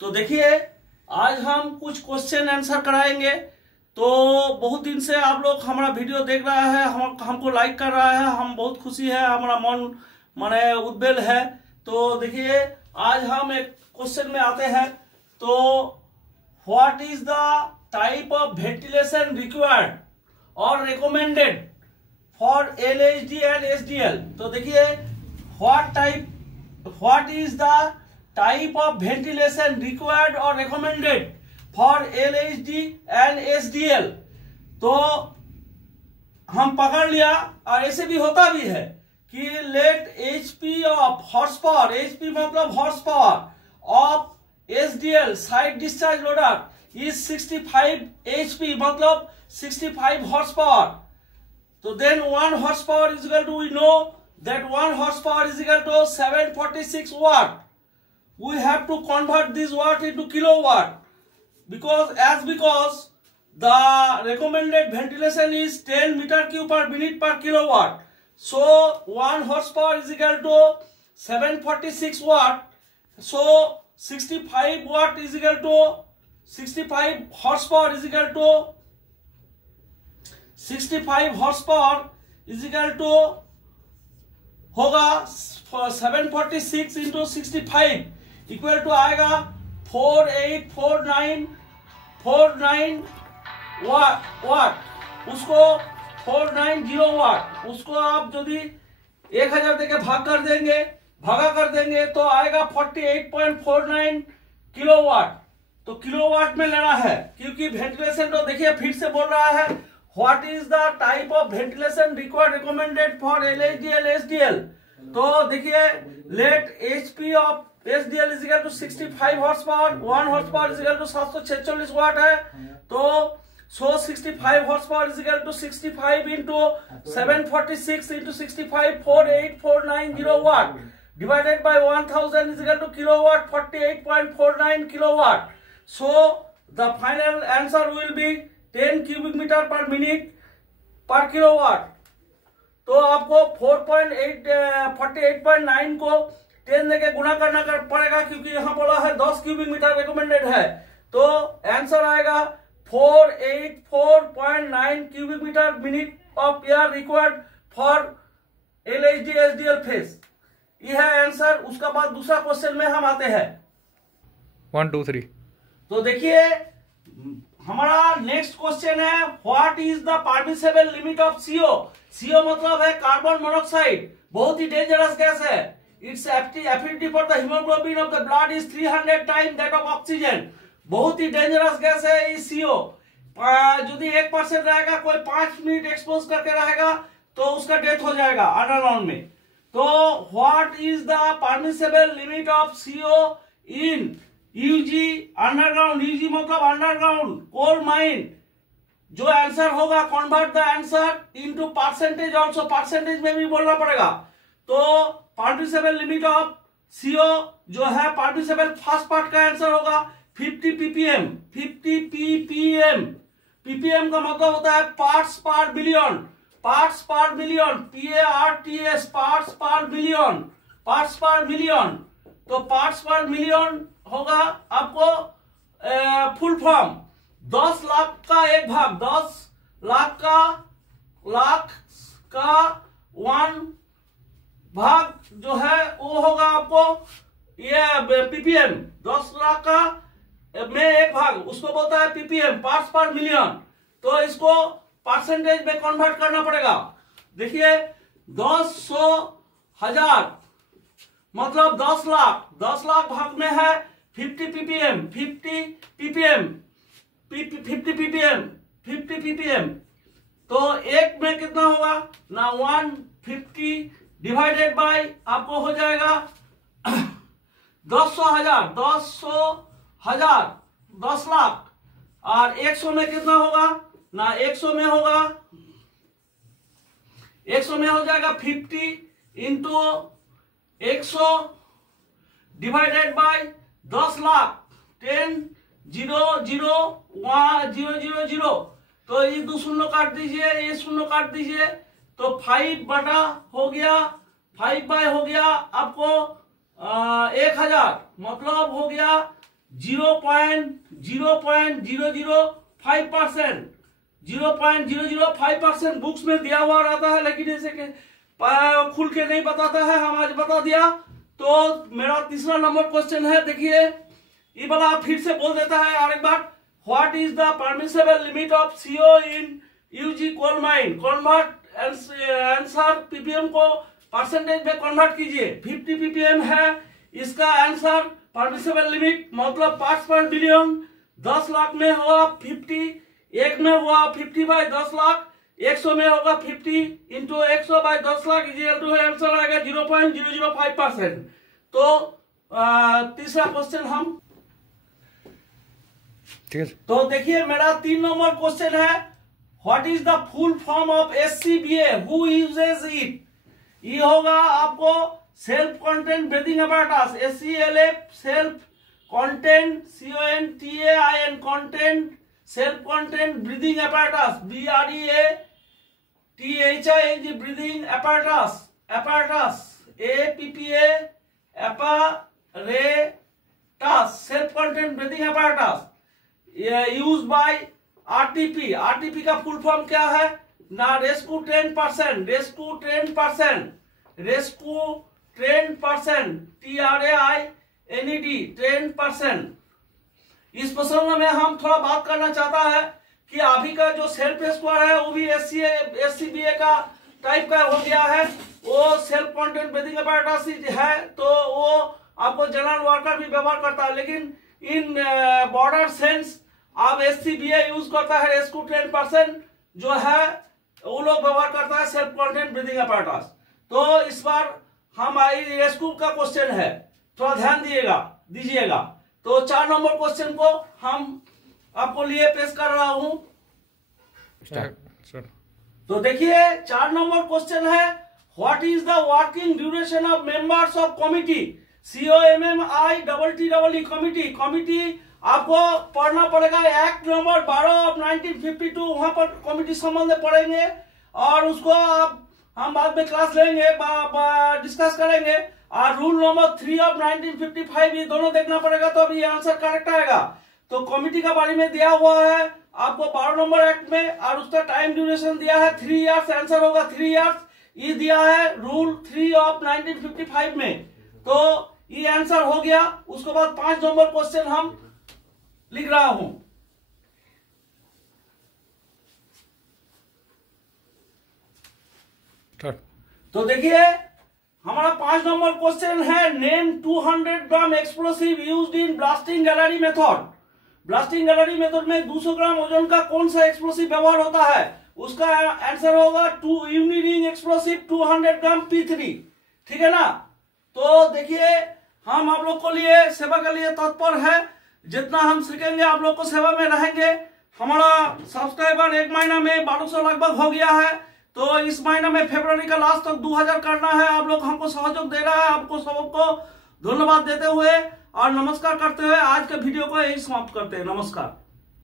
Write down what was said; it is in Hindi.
तो देखिए आज हम कुछ क्वेश्चन आंसर कराएंगे। तो बहुत दिन से आप लोग हमारा वीडियो देख रहा है, हमको लाइक कर रहा है, हम बहुत खुशी है, हमारा मन माने उद्वेल है। तो देखिए आज हम एक क्वेश्चन में आते हैं। तो what is the type of ventilation required और recommended for LHD and SDL। तो देखिए what is the type of ventilation required और recommended for LHD and SDL। तो हम पकड़ लिया, और ऐसे भी होता भी है कि let HP of horse power, HP मतलब horse power of SDL side discharge loader is 65 HP मतलब 65 हॉर्स पावर। तो then 1 horse power is equal to, we know that 1 horse power is equal to 746 watt. We have to convert this watt into kilowatt because the recommended ventilation is 10 meter cube per minute per kilowatt. So 1 horsepower is equal to 746 watt. So 65 watt is equal to 65 horsepower is equal to 65 horse power is equal to होगा 746 इंटू 65 इक्वल टू आएगा 4849 वाट। उसको 490 वाट, उसको आप यदि 1000 देके भागा कर देंगे तो आएगा 48.49 किलोवाट। तो किलोवाट में लेना है क्योंकि वेंटिलेशन तो देखिए फिर से बोल रहा है What is the type of ventilation required recommended for LHD and SDL? तो देखिए let HP of SDL is equal to 65 horsepower, 1 horsepower is equal to 746 watt है। तो 65 horsepower is equal to 65 into 746 into 65 48490 watt divided by 1000 is equal to kilowatt 48.49 kilowatt. So the final answer will be 10 cubic meter per minute per kilowatt। तो आपको 48.9 को 10 लेके गुना करना पड़ेगा क्योंकि यहाँ बोला है 10 क्यूबिक मीटर रिकमेंडेड है। तो आंसर आएगा 484.9 cubic meter minute of air required for LHD SDL phase। यह है आंसर। उसका बाद दूसरा क्वेश्चन में हम आते हैं 1 2 3। तो देखिए हमारा नेक्स्ट क्वेश्चन है what is the permissible limit of CO। CO मतलब है कार्बन मोनोक्साइड, बहुत ही डेंजरस गैस है। It's affinity for the haemoglobin of the blood is 300 time that of oxygen. बहुत ही डेंजरस गैस है ये CO। यदि 1% रहेगा, कोई 5 मिनट एक्सपोज करके रहेगा तो उसका डेथ हो जाएगा अंडरग्राउंड में। तो what is the permissible limit of CO in UG underground. UG मतलब अंडरग्राउंड कोल माइन। जो आंसर होगा convert the answer into percentage, also percentage में भी बोलना पड़ेगा। तो परमिसेबल लिमिट ऑफ CO जो है परमिसेबल फर्स्ट पार्ट का आंसर होगा 50 ppm। 50 ppm। ppm का मतलब होता है पार्ट्स पर बिलियन। पार्ट्स पर million, PARTS parts per billion, parts पर मिलियन। तो पार्ट्स पर मिलियन होगा आपको फुल फॉर्म 10 लाख का एक भाग, 10 लाख का 1 भाग जो है वो होगा आपको ये ppm। 10 लाख का में एक भाग उसको बोलता है ppm, पार्ट्स पर मिलियन। तो इसको परसेंटेज में कन्वर्ट करना पड़ेगा। देखिए 10 100 1000 मतलब 10 लाख। 10 लाख भाग में है 50 ppm, 50 ppm, 50 ppm, 50 ppm। तो एक में कितना होगा ना 150 डिवाइडेड बाय आपको हो जाएगा 10 लाख। और 100 में कितना होगा ना 100 में होगा 100 में हो जाएगा 50 इंटू 100 डिवाइडेड बाय 10 लाख 10 0 0 1 0 0 0। तो ये 2 शून्य काट दीजिए, ये शून्य काट दीजिए। तो 5 बटा हो गया 5 बाय हो गया आपको 1000 मतलब हो गया 0.005%, 0.005% बुक्स में दिया हुआ रहता है, लेकिन जैसे कि खुल के नहीं बताता है, हम आज बता दिया। तो मेरा तीसरा नंबर क्वेश्चन है, देखिए ये वाला फिर से बोल देता है और एक बार, what is the permissible limit of CO in UG coal mine? Convert answer PPM को परसेंटेज में कन्वर्ट कीजिए। 50 ppm है इसका आंसर परमिसेबल लिमिट, मतलब पार्ट्स पर बिलियन। 10 लाख में होगा 50, 1 में हुआ 50 बाई 10 लाख, 100 में होगा 50 इंटू 100 बाई 10 लाख, आंसर आएगा 0.005%। तो तीसरा क्वेश्चन हम, ठीक है। तो देखिए मेरा 3 नंबर क्वेश्चन है, what is the full form of SCBA, who uses it? ये होगा आपको self content breathing apparatus, SCLA, self content, CONTAIN, content, self content breathing apparatus, BREATHING breathing apparatus, APPA, apparatus, self content breathing apparatus, use by RTP। RTP का फुल फॉर्म क्या है ना? Rescue 10%, rescue 10%, rescue 10%, TRAINED 10%। इस प्रसंग में हम थोड़ा बात करना चाहता है कि अभी का जो सेल्फ स्क्वायर है वो भी SCBA का टाइप का हो गया है, वो सेल्फ कंटेंट ब्रीदिंग apparatus है, तो वो आपको जनरल वर्कर भी व्यवहार करता है, लेकिन इन बॉर्डर सेंस आप SCBA यूज करता है। रेस्क्यू 10% जो है वो लोग व्यवहार करता है सेल्फ कंटेंट ब्रीदिंग apparatus। तो इस बार हम रेस्क्यू का क्वेश्चन है, थोड़ा ध्यान दीजिएगा। तो 4 नंबर क्वेश्चन को हम आपको लिए पेश कर रहा हूं। तो देखिए 4 नंबर क्वेश्चन है, what is the working duration of members of committee? COMMITTEE committee आपको पढ़ना पड़ेगा। एक्ट नंबर 12 ऑफ 1952, वहां पर कमिटी संबंध पढ़ेंगे और उसको हम बाद में क्लास लेंगे, डिस्कस करेंगे। और रूल नंबर 3 ऑफ 1955, ये दोनों देखना पड़ेगा, तो अभी आंसर करेक्ट आएगा। तो कमिटी के बारे में दिया हुआ है आपको 12 नंबर एक्ट में, और उसका टाइम ड्यूरेशन दिया है 3 इयर्स, आंसर होगा 3 इयर्स। ये दिया है रूल 3 ऑफ 1955 में, तो ये आंसर हो गया। उसके बाद 5 नंबर क्वेश्चन हम लिख रहा हूं। तो देखिए हमारा 5 नंबर क्वेश्चन है, name 200 gram explosive used in blasting gallery method. Blasting gallery method में 200 ग्राम वजन का कौन सा एक्सप्लोसिव व्यवहार होता है? उसका आंसर होगा यूनिरिंग एक्सप्लोसिव 200 ग्राम P3, ठीक है ना। तो देखिए हम आप लोग को लिए सेवा के लिए तत्पर है, जितना हम सीखेंगे आप लोग को सेवा में रहेंगे। हमारा सब्सक्राइबर 1 महीना में 1200 लगभग हो गया है, तो इस महीना में फरवरी का लास्ट तक 2000 करना है। आप लोग हमको सहयोग दे रहा है, आपको सबको धन्यवाद देते हुए और नमस्कार करते हुए आज के वीडियो को यही समाप्त करते हैं। नमस्कार।